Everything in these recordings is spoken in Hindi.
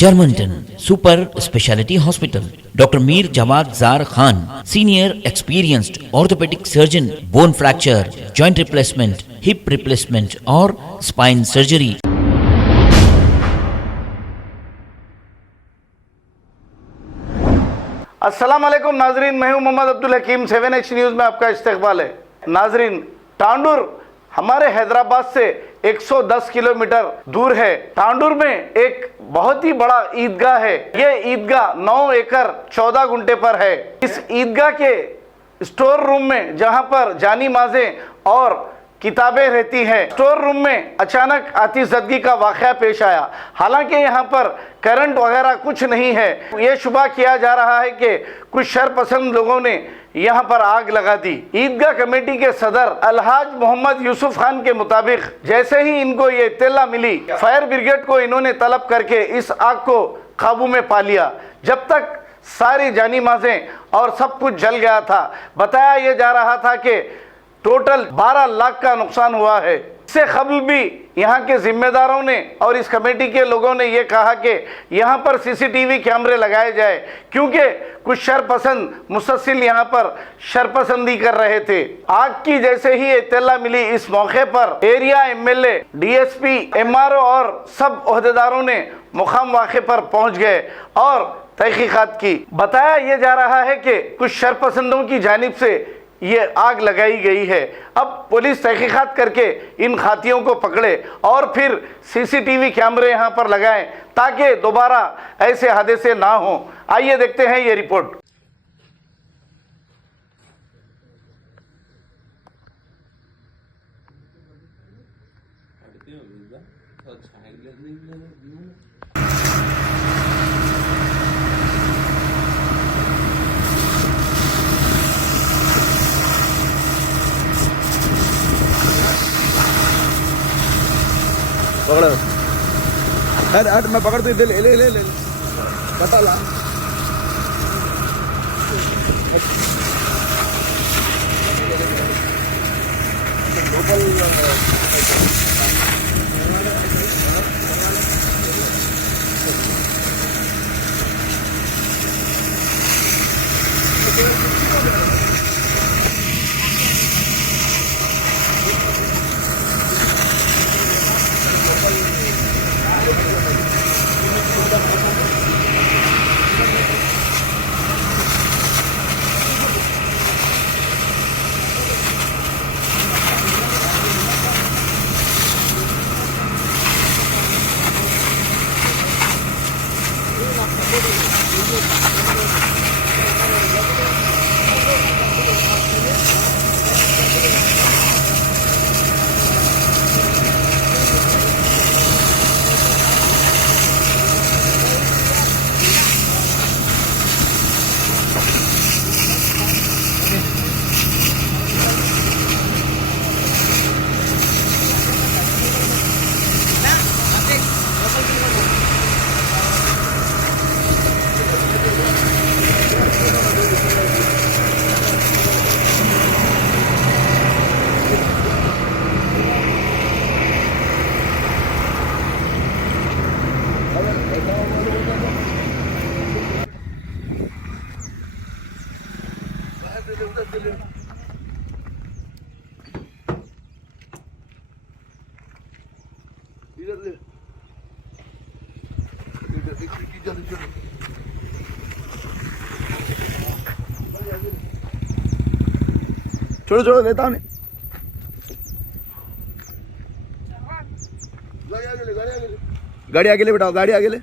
Germantown Super Speciality Hospital. Dr. Mir Jawad Zar Khan, Senior Experienced Orthopedic Surgeon, Bone Fracture, Joint Replacement, Hip Replacement और Spine Surgery. अस्सलाम वालेकुम नाजरीन, मैं हूं मोहम्मद अब्दुल हकीम। 7H न्यूज़ में आपका इस्तकबाल है। नाजरीन, टांडूर हमारे हैदराबाद से 110 किलोमीटर दूर है। टांडूर में एक बहुत ही बड़ा ईदगाह है। ये ईदगाह 9 एकड़ 14 गुंठे पर है। इस ईदगाह के स्टोर रूम में, जहां पर जानी माजें और किताबें रहती हैं, स्टोर रूम में अचानक आतिशज़दगी का वाक़या पेश आया। हालांकि यहाँ पर करंट वगैरह कुछ नहीं है। ये शुबा किया जा रहा है कि कुछ शरपसंद लोगों ने यहाँ पर आग लगा दी। ईदगाह कमेटी के सदर अलहाज मोहम्मद यूसुफ खान के मुताबिक जैसे ही इनको ये इत्तला मिली, फायर ब्रिगेड को इन्होंने तलब करके इस आग को काबू में पा लिया। जब तक सारी जानी माजें और सब कुछ जल गया था। बताया ये जा रहा था कि टोटल 12 लाख का नुकसान हुआ है। इससे कबल भी यहाँ के जिम्मेदारों ने और इस कमेटी के लोगों ने यह कहा कि यहाँ पर सीसीटीवी कैमरे लगाए जाए, क्योंकि कुछ शरपसंद मुसलसिल यहाँ पर शरपसंदी कर रहे थे। आग की जैसे ही इत्तला मिली, इस मौके पर एरिया एमएलए, डीएसपी, एमआरओ और सब ओहदेदारों ने मुकाम वाक़े पर पहुँच गए और तहकीकात की। बताया यह जा रहा है कि कुछ शरपसंदों की जानिब से ये आग लगाई गई है। अब पुलिस तहकीकात करके इन खातियों को पकड़े और फिर सीसीटीवी कैमरे यहाँ पर लगाएं ताकि दोबारा ऐसे हादसे ना हो। आइए देखते हैं ये रिपोर्ट। पकड़ हट हट, मैं पकड़ दे, ले ले ले ले कटा ला। छोड़ो छोड़ो, लेता हूँ। गाड़ी आगे ले बेटाओ, गाड़ी आगे ले।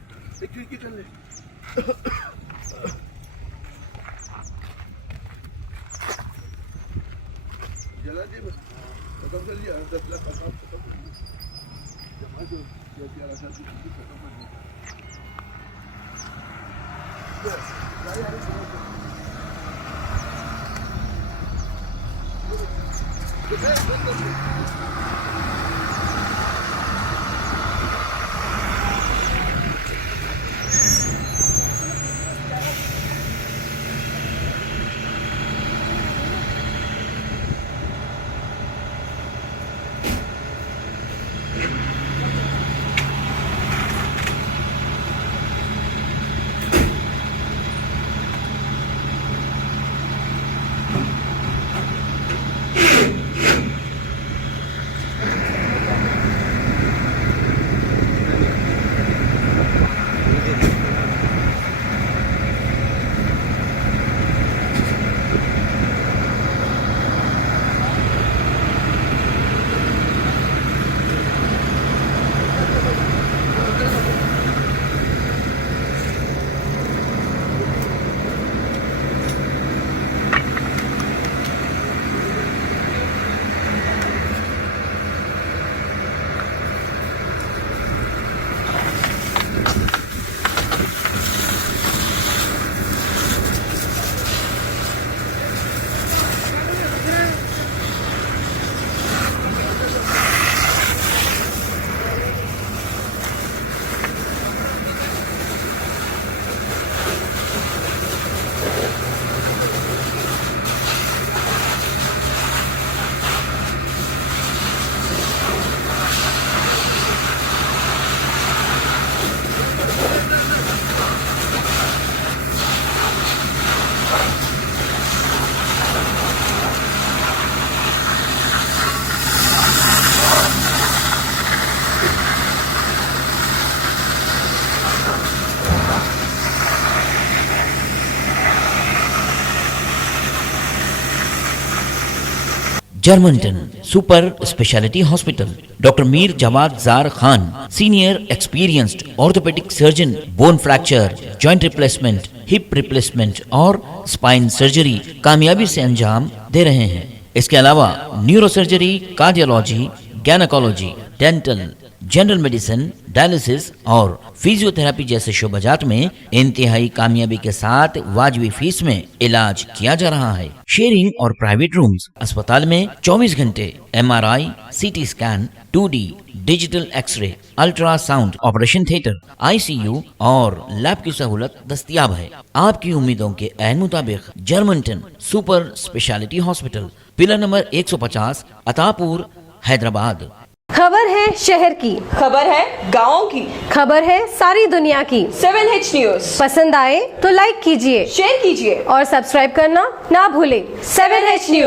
Germantown super speciality hospital, doctor Mir Jawad Zar Khan, senior experienced orthopaedic surgeon, bone fracture, joint replacement, hip replacement और स्पाइन सर्जरी कामयाबी से अंजाम दे रहे हैं। इसके अलावा neurosurgery, cardiology, gynaecology, dental, general medicine, dialysis और फिजियोथेरेपी जैसे शोबाजात में इंतहाई कामयाबी के साथ वाजबी फीस में इलाज किया जा रहा है। शेयरिंग और प्राइवेट रूम्स, अस्पताल में 24 घंटे MRI, CT scan, 2D digital x-ray, ultrasound, operation theatre, ICU और लैब की सहूलत दस्तयाब है। आपकी उम्मीदों के ऐन मुताबिक Germanten super speciality hospital, pillar number 150, Attapur, Hyderabad. खबर है शहर की, खबर है गाँव की, खबर है सारी दुनिया की। 7H न्यूज पसंद आए तो लाइक कीजिए, शेयर कीजिए और सब्सक्राइब करना ना भूलें। 7H news.